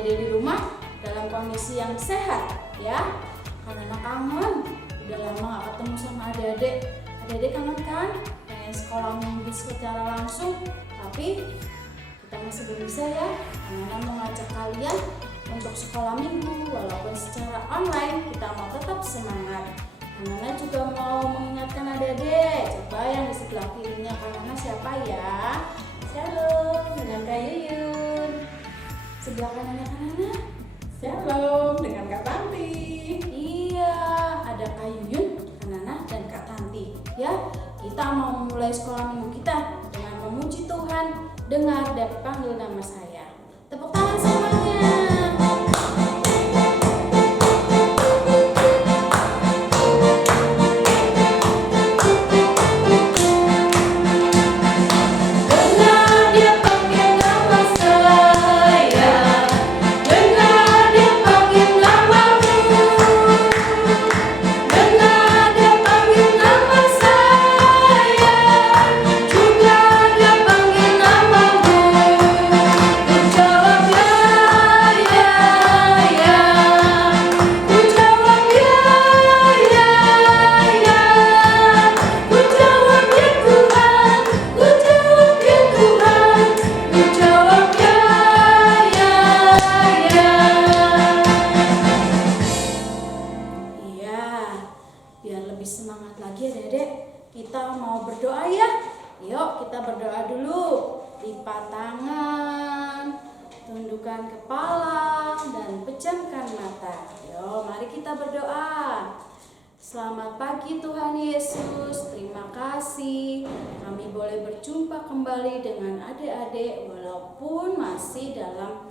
adik-adik di rumah dalam kondisi yang sehat ya. Karena kangen, udah lama gak ketemu sama adik-adik. Adik-adik kangen kan? Pengen sekolah minggu secara langsung, tapi kita masih belum bisa ya. Karena mau ngajak kalian untuk sekolah minggu walaupun secara online. Kita mau tetap semangat. Karena juga mau mengingatkan adik-adik. Coba yang di sebelah kirinya Karena siapa ya? Shalom dengan Kak Yuyun. Sebelah kanannya Karana? Shalom dengan Kak Tanti. Iya, ada Kak Yuyun, Karana dan Kak Tanti. Ya, kita mau mulai sekolah minggu kita dengan memuji Tuhan. Dengar dan panggil nama saya. Tepuk tangan semuanya. Kita mau berdoa ya. Yuk kita berdoa dulu. Lipat tangan, tundukkan kepala, dan pejamkan mata. Yuk mari kita berdoa. Selamat pagi Tuhan Yesus. Terima kasih kami boleh berjumpa kembali dengan adik-adik walaupun masih dalam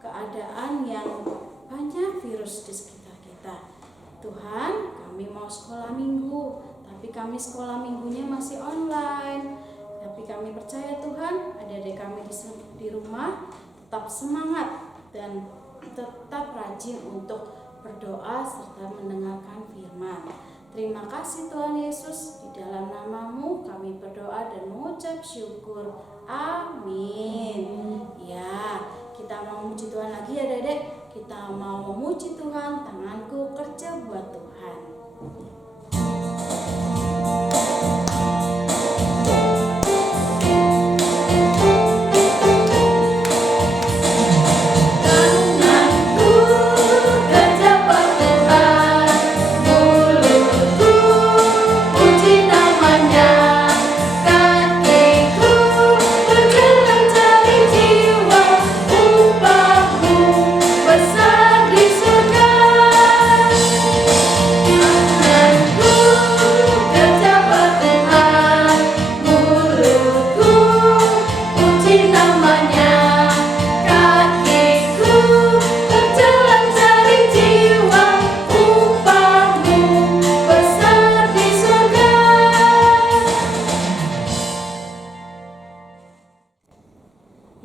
keadaan yang banyak virus di sekitar kita. Tuhan, kami mau sekolah minggu, tapi kami sekolah minggunya masih online. Tapi kami percaya Tuhan, adik-adik kami di rumah tetap semangat dan tetap rajin untuk berdoa serta mendengarkan firman. Terima kasih Tuhan Yesus, di dalam nama-Mu kami berdoa dan mengucap syukur. Amin. Ya, kita mau memuji Tuhan lagi ya adik-adik. Kita mau memuji Tuhan, tanganku kerja buat Tuhan.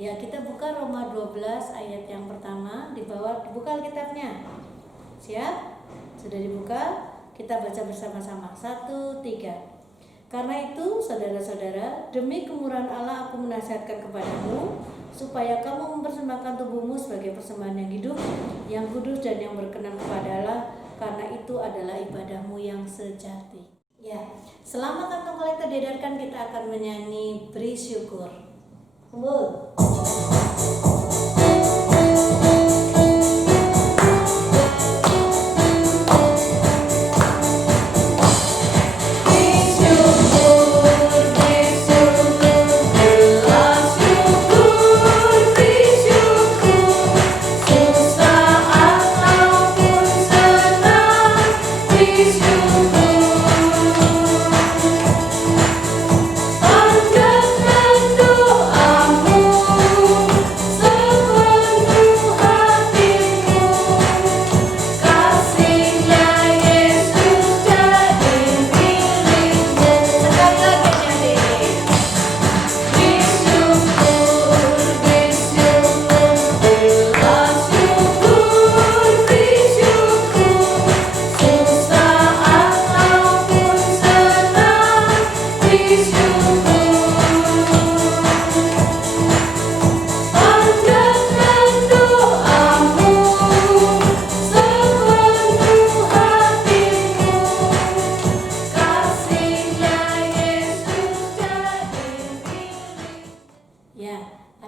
Ya, kita buka Roma 12 ayat yang pertama. Dibuka Alkitabnya. Siap? Sudah dibuka? Kita baca bersama-sama. 1, 3. Karena itu, saudara-saudara, demi kemurahan Allah aku menasihatkan kepadamu, supaya kamu mempersembahkan tubuhmu sebagai persembahan yang hidup, yang kudus dan yang berkenan kepada Allah, karena itu adalah ibadahmu yang sejati. Ya, selama kantong kolektor diedarkan, kita akan menyanyi Beri Syukur. Kumpul.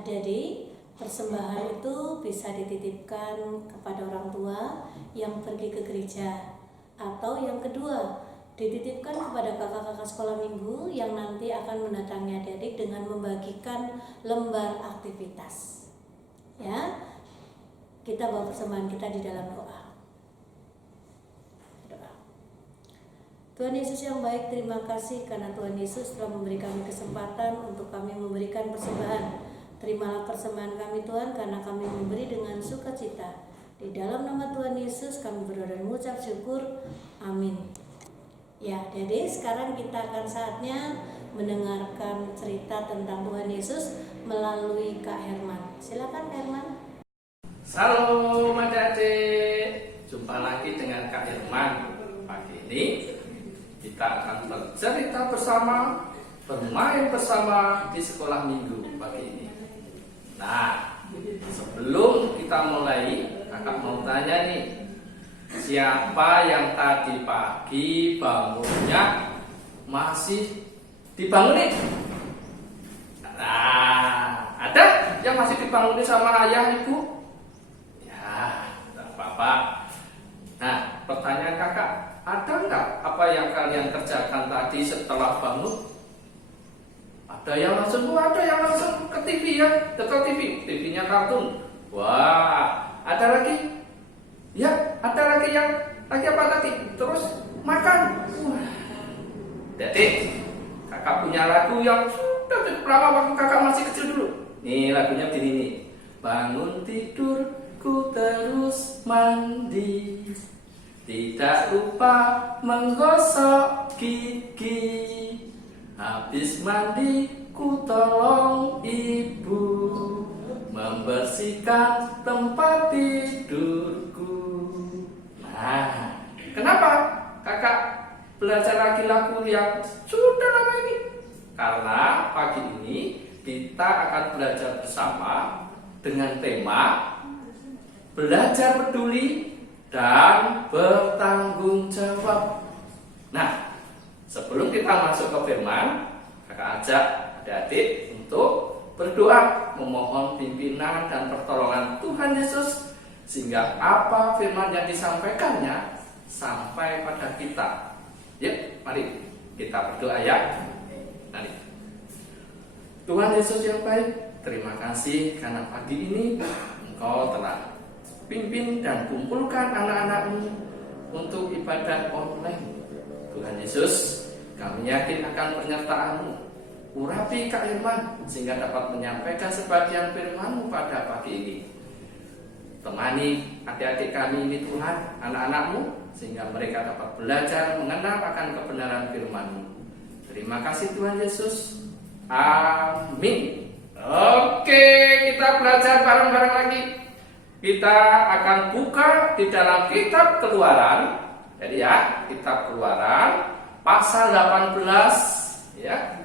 Adik-adik, persembahan itu bisa dititipkan kepada orang tua yang pergi ke gereja, atau yang kedua, dititipkan kepada kakak-kakak sekolah minggu yang nanti akan mendatangi adik-adik dengan membagikan lembar aktivitas. Ya, kita bawa persembahan kita di dalam doa. Tuhan Yesus yang baik, terima kasih karena Tuhan Yesus telah memberi kami kesempatan untuk kami memberikan persembahan. Terimalah persembahan kami Tuhan, karena kami memberi dengan sukacita. Di dalam nama Tuhan Yesus kami berdoa dan mengucap syukur. Amin. Ya, jadi sekarang kita akan saatnya mendengarkan cerita tentang Tuhan Yesus melalui Kak Herman. Silakan Kak Herman. Salam adik-adik, jumpa lagi dengan Kak Herman. Pagi ini kita akan bercerita bersama, bermain bersama di sekolah minggu pagi ini. Nah, sebelum kita mulai, kakak mau tanya nih, siapa yang tadi pagi bangunnya masih dibangunin? Nah, ada yang masih dibangunin sama ayah ibu? Ya, tidak apa-apa. Nah, pertanyaan kakak, ada nggak apa yang kalian kerjakan tadi setelah bangun? Ada yang langsung ke TV ya, dekat TV, TV-nya kartun. Wah, ada lagi? Ya, ada lagi yang lagi apa tadi? Terus makan. Wah. Jadi, kakak punya lagu yang sudah cukup lama waktu kakak masih kecil dulu. Nih lagunya begini nih. Bangun tidurku terus mandi, tidak lupa menggosok gigi. Habis mandi ku tolong ibu membersihkan tempat tidurku. Nah, kenapa kakak belajar lagi lagu yang sudah lama ini? Karena pagi ini kita akan belajar bersama dengan tema belajar peduli dan bertanggung jawab. Nah, sebelum kita masuk ke firman, kakak ajak adik-adik untuk berdoa memohon pimpinan dan pertolongan Tuhan Yesus, sehingga apa firman yang disampaikannya sampai pada kita. Yuk, mari kita berdoa ya. Mari. Tuhan Yesus yang baik, terima kasih karena pagi ini Engkau telah pimpin dan kumpulkan anak-anak-Mu untuk ibadah online. Tuhan Yesus, kami yakin akan penyertaan-Mu. Urapi Kak Herman sehingga dapat menyampaikan sebagian firman-Mu pada pagi ini. Temani adik-adik kami ini Tuhan, anak-anak-Mu, sehingga mereka dapat belajar mengenal akan kebenaran firman-Mu. Terima kasih Tuhan Yesus. Amin. Oke, kita belajar bareng-bareng lagi. Kita akan buka di dalam kitab Keluaran. Jadi ya, kitab Keluaran pasal 18 ya.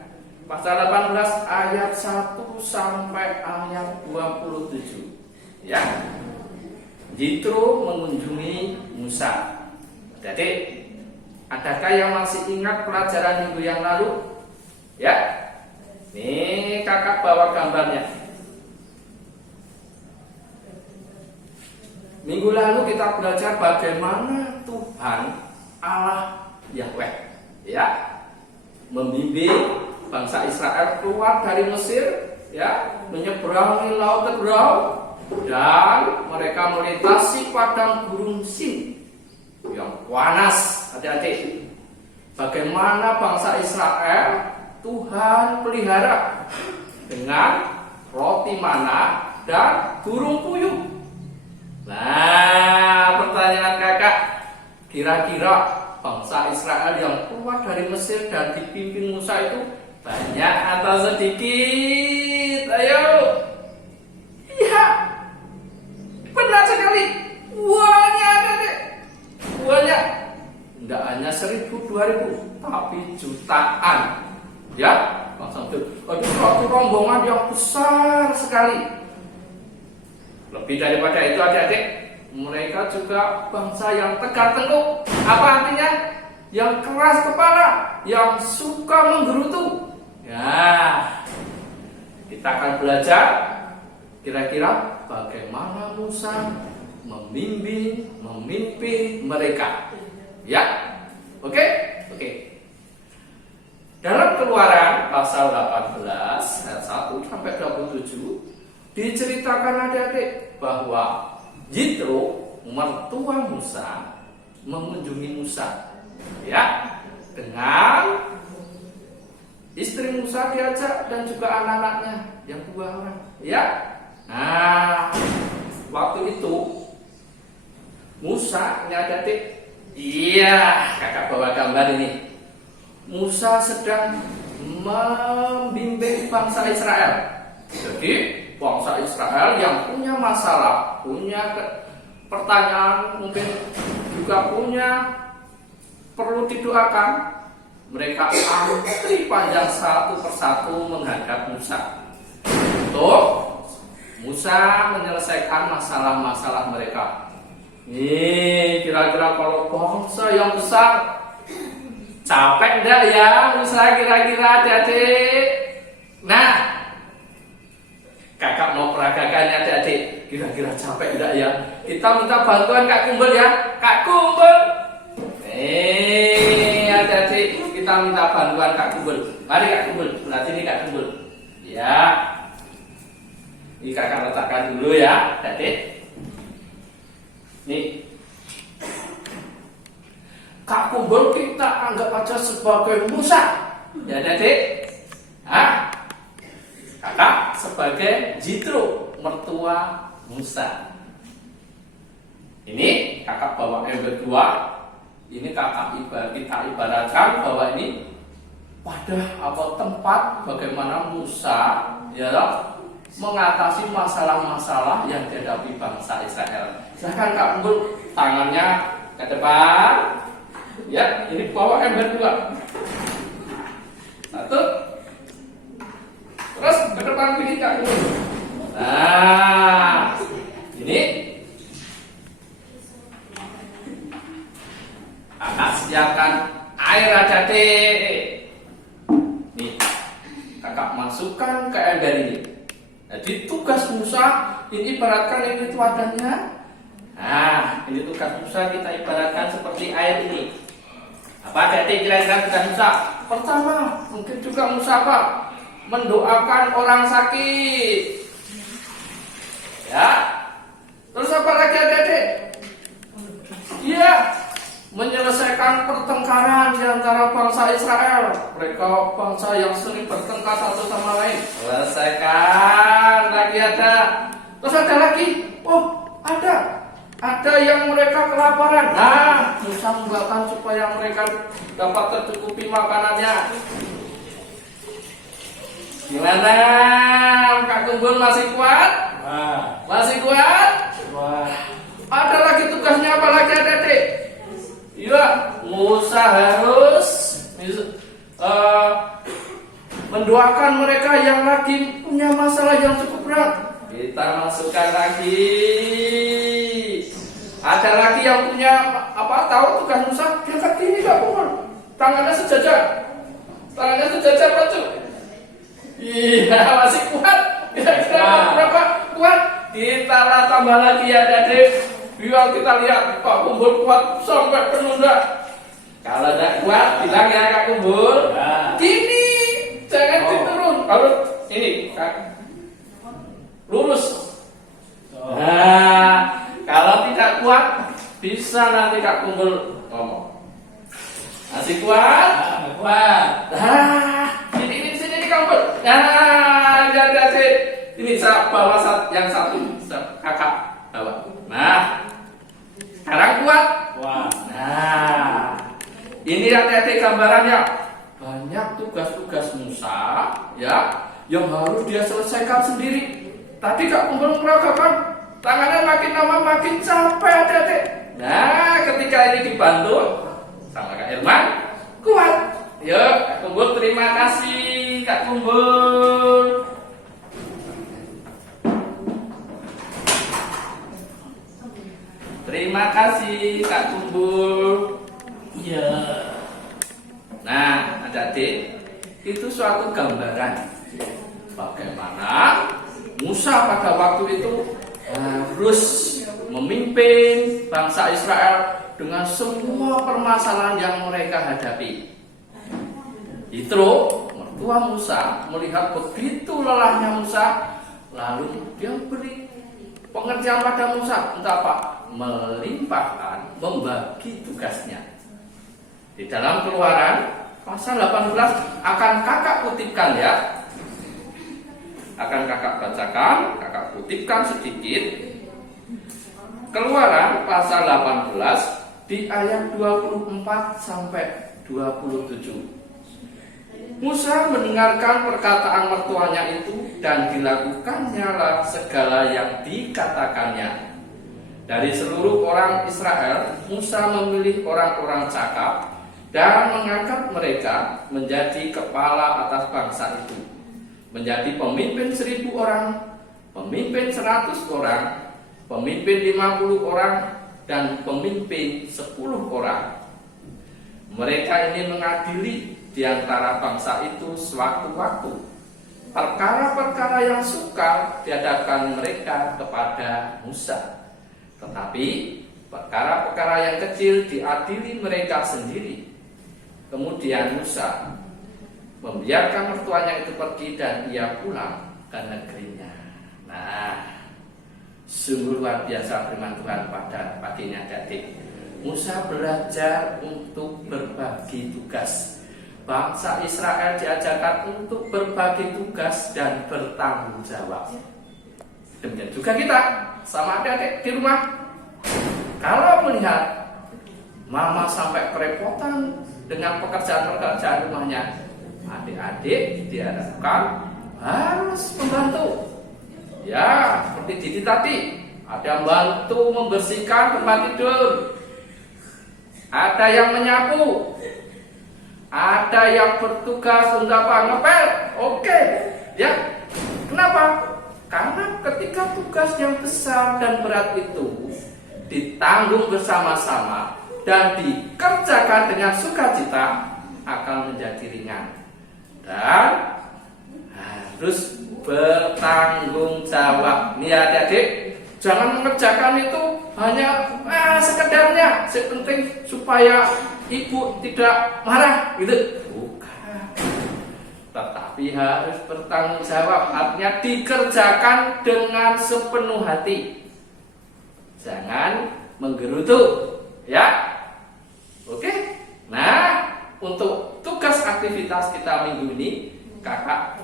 Pasal 18 ayat 1 sampai ayat 27. Ya. Jitro mengunjungi Musa. Jadi, adakah yang masih ingat pelajaran minggu yang lalu? Ya. Nih kakak bawa gambarnya. Minggu lalu kita belajar bagaimana Tuhan Allah Yahweh ya membimbing bangsa Israel keluar dari Mesir ya, menyeberangi laut Tebrau dan mereka melintasi padang gurun Sin yang panas. Adik-adik, bagaimana bangsa Israel Tuhan pelihara dengan roti mana dan burung puyuh. Nah, pertanyaan kakak, kira-kira bangsa Israel yang keluar dari Mesir dan dipimpin Musa itu banyak atau sedikit? Ayo. Iya, benar sekali. Banyak, adik. Banyak. Tidak hanya 1.000, 2.000, tapi jutaan. Ya, langsung itu. Ada suatu rombongan yang besar sekali. Lebih daripada itu adik-adik, mereka juga bangsa yang tegar tengkuk. Apa artinya? Yang keras kepala, yang suka menggerutu. Ya, kita akan belajar kira-kira bagaimana Musa memimpin mereka. Ya, oke? Dalam Keluaran pasal 18 ayat 1 sampai 27 diceritakan adik-adik bahwa Jitro, mertua Musa, mengunjungi Musa, ya, dengan istri Musa diajak dan juga anak-anaknya yang 2 orang, ya. Nah, waktu itu Musa, ini adik-adik, iya, kakak bawa gambar ini. Musa sedang membimbing bangsa Israel. Jadi bangsa Israel yang punya masalah, punya pertanyaan, mungkin juga punya perlu didoakan, mereka antri panjang satu persatu menghadap Musa untuk Musa menyelesaikan masalah-masalah mereka. Nih, kira-kira kalau bangsa yang besar capek enggak ya Musa kira-kira adik-adik? Nah, kakak mau peragakannya adik-adik, kira-kira capek enggak ya? Kita minta bantuan Kak Kumbul ya, Kak Kumbul. Adik-adik, kita minta bantuan Kak Kumbul. Mari Kak Kumbul, sebelah sini Kak Kumbul. Ya, ini kakak letakkan dulu ya, adik. Nih, Kak Kumbul kita anggap aja sebagai Musa, ya adik. Kakak sebagai Jitro, mertua Musa. Ini kakak bawa ember 2. Ini kakak kita ibaratkan bahwa ini wadah atau tempat bagaimana Musa ya mengatasi masalah-masalah yang dihadapi bangsa Israel. Silahkan Kak Kumbul, tangannya ke depan. Ya, ini bawa ember 2. 1. Terus ke depan pilih Kak Kumbul. Nah, ini kakak siapkan air adik-adik. Nih, kakak masukkan ke ember ini. Jadi tugas Musa ini ibaratkan ini wadahnya. Nah, ini tugas Musa kita ibaratkan seperti air ini. Apa adik-adik kira-kira tugas Musa? Pertama, mungkin juga Musa apa? Mendoakan orang sakit. Ya. Terus apa lagi adik-adik? Iya, menyelesaikan pertengkaran di antara bangsa Israel. Mereka bangsa yang sering bertengkar satu sama lain. Selesaikan. Lagi ada. Terus ada lagi. Oh, ada yang mereka kelaparan. Nah, Musa membuatkan supaya mereka dapat tercukupi makanannya. Gimana? Kak Kumbul masih kuat? Masih kuat? Ada lagi tugasnya apa lagi adik-adik? Iya, Musa harus mendoakan mereka yang lagi punya masalah yang cukup berat. Kita masukkan lagi. Ada lagi yang punya apa? Tahu tugas Musa? Diangkat gini Kak Kumbul. Tangannya sejajar. Maju. Iya, masih kuat. Kira-kira berapa kuat? Kita lah tambah lagi ya adik. Biar kita lihat Pak Kumbul kuat sampai penuh enggak. Kalau enggak kuat, bilang ya Kak Kumbul. Gini, jangan diturun. Harus ini, lurus. Nah, kalau tidak kuat, bisa nanti Kak Kumbul ngomong. Masih kuat? Kuat. Ini sini Kak Kumbul. Nah, jadi ini saya bawa yang satu, kakak bawa. Nah, sekarang kuat. Nah, ini adik-adik gambarannya. Banyak tugas-tugas Musa ya yang harus dia selesaikan sendiri. Tadi Kak Kumbul meragakan tangannya makin lama makin capek adik-adik. Nah, ketika ini dibantu sama Kak Irman, kuat. Yuk, Kak Kumbul terima kasih Kak Kumbul. Terima kasih Kak Kumbul. Iya. Nah, adik-adik, itu suatu gambaran bagaimana Musa pada waktu itu harus memimpin bangsa Israel dengan semua permasalahan yang mereka hadapi. Yitro, mertua Musa, melihat begitu lelahnya Musa, lalu dia beri pengertian pada Musa untuk apa? Melimpahkan, membagi tugasnya. Di dalam Keluaran pasal 18 akan kakak kutipkan ya. Akan kakak bacakan, kakak kutipkan sedikit. Keluaran pasal 18 di ayat 24 sampai 27. Musa mendengarkan perkataan mertuanya itu dan dilakukannya lah segala yang dikatakannya. Dari seluruh orang Israel, Musa memilih orang-orang cakap dan mengangkat mereka menjadi kepala atas bangsa itu, menjadi pemimpin 1000 orang, pemimpin 100 orang, pemimpin 50 orang, dan pemimpin 10 orang. Mereka ini mengadili di antara bangsa itu sewaktu-waktu perkara-perkara yang sukar dihadapkan mereka kepada Musa. Tetapi perkara-perkara yang kecil diadili mereka sendiri. Kemudian Musa membiarkan mertuanya itu pergi dan ia pulang ke negerinya. Nah, sungguh luar biasa firman Tuhan pada pagi ini adik-adik. Musa belajar untuk berbagi tugas. Bangsa Israel diajarkan untuk berbagi tugas dan bertanggung jawab. Demikian juga kita sama adik-adik di rumah. Kalau melihat mama sampai kerepotan dengan pekerjaan-pekerjaan rumahnya, adik-adik diharapkan harus membantu. Ya, seperti Didi tadi, ada membantu membersihkan tempat tidur, ada yang menyapu, ada yang bertugas untuk apa? Ngepel. Oke, ya. Kenapa? Karena ketika tugas yang besar dan berat itu ditanggung bersama-sama dan dikerjakan dengan sukacita, akan menjadi ringan dan harus bertanggung jawab. Nih adik-adik, jangan mengerjakan itu hanya sekedarnya, sepenting supaya ibu tidak marah gitu. Bukan. Tetapi harus bertanggung jawab, artinya dikerjakan dengan sepenuh hati. Jangan menggerutu, ya. Oke. Nah, untuk tugas aktivitas kita minggu ini, kakak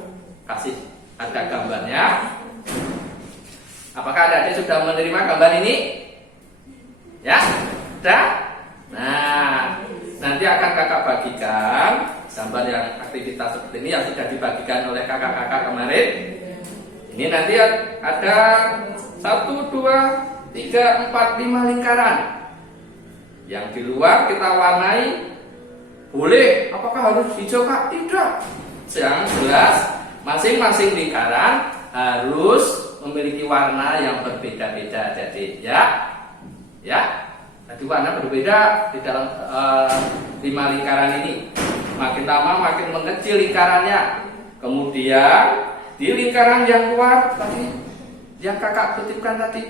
kasih ada gambarnya. Apakah adik-adik sudah menerima gambar ini? Ya, sudah. Nah, nanti akan kakak bagikan gambar yang aktivitas seperti ini yang sudah dibagikan oleh kakak-kakak kemarin. Ini nanti ada 1, 2, 3, 4, 5 lingkaran. Yang di luar kita warnai. Boleh, apakah harus hijau kak? Tidak. Yang jelas masing-masing lingkaran harus memiliki warna yang berbeda-beda. Jadi ya, tadi warna berbeda di dalam 5 lingkaran ini. Makin lama makin mengecil lingkarannya. Kemudian di lingkaran yang luar tadi yang kakak kutipkan tadi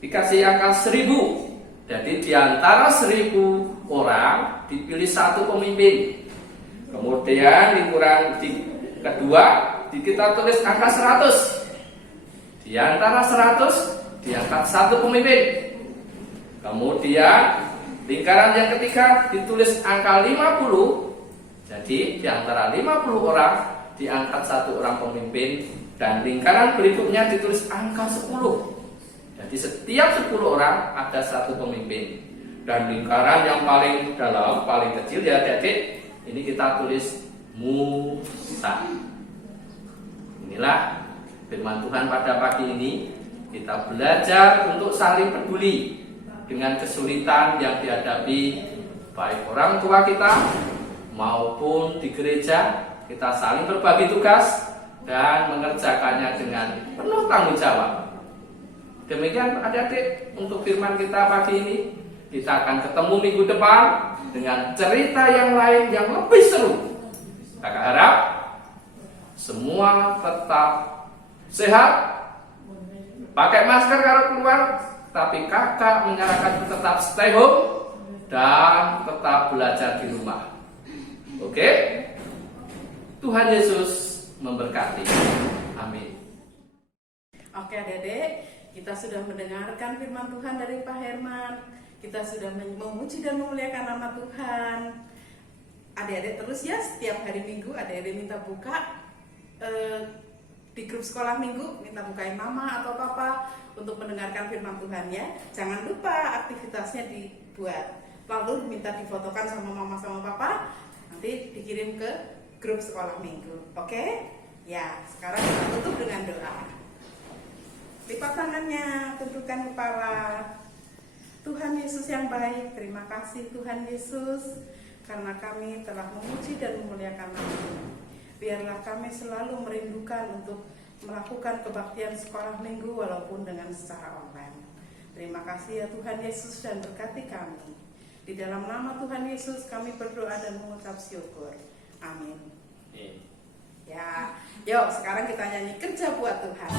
dikasih angka 1000. Jadi di antara 1000 orang dipilih 1 pemimpin. Kemudian lingkaran kedua kita tulis angka 100. Di antara 100 diangkat 1 pemimpin. Kemudian lingkaran yang ketiga ditulis angka 50. Jadi di antara 50 orang diangkat 1 orang pemimpin. Dan lingkaran berikutnya ditulis angka 10. Jadi setiap 10 orang ada 1 pemimpin. Dan lingkaran yang paling dalam, paling kecil ya adik-adik, ini kita tulis Musa. Inilah firman Tuhan pada pagi ini. Kita belajar untuk saling peduli dengan kesulitan yang dihadapi baik orang tua kita maupun di gereja. Kita saling berbagi tugas dan mengerjakannya dengan penuh tanggung jawab. Demikian adik-adik untuk firman kita pagi ini. Kita akan ketemu minggu depan dengan cerita yang lain yang lebih seru. Kakak harap semua tetap sehat pakai masker kalau keluar, tapi kakak menyarankan tetap stay home dan tetap belajar di rumah. Oke? Tuhan Yesus memberkati. Amin. Oke adik-adik, kita sudah mendengarkan firman Tuhan dari Pak Herman. Kita sudah memuji dan memuliakan nama Tuhan. Adik-adik terus ya, setiap hari Minggu adik-adik minta buka di grup sekolah minggu, minta bukain mama atau papa untuk mendengarkan firman Tuhan ya. Jangan lupa aktivitasnya dibuat, lalu minta difotokan sama mama sama papa, nanti dikirim ke grup sekolah minggu. Oke? Ya, sekarang kita tutup dengan doa. Lipat tangannya, tundukkan kepala. Tuhan Yesus yang baik, terima kasih Tuhan Yesus karena kami telah memuji dan memuliakan nama-Mu. Biarlah kami selalu merindukan untuk melakukan kebaktian sekolah minggu walaupun dengan secara online. Terima kasih ya Tuhan Yesus dan berkati kami. Di dalam nama Tuhan Yesus kami berdoa dan mengucap syukur. Amin. Ya, yuk sekarang kita nyanyi kerja buat Tuhan.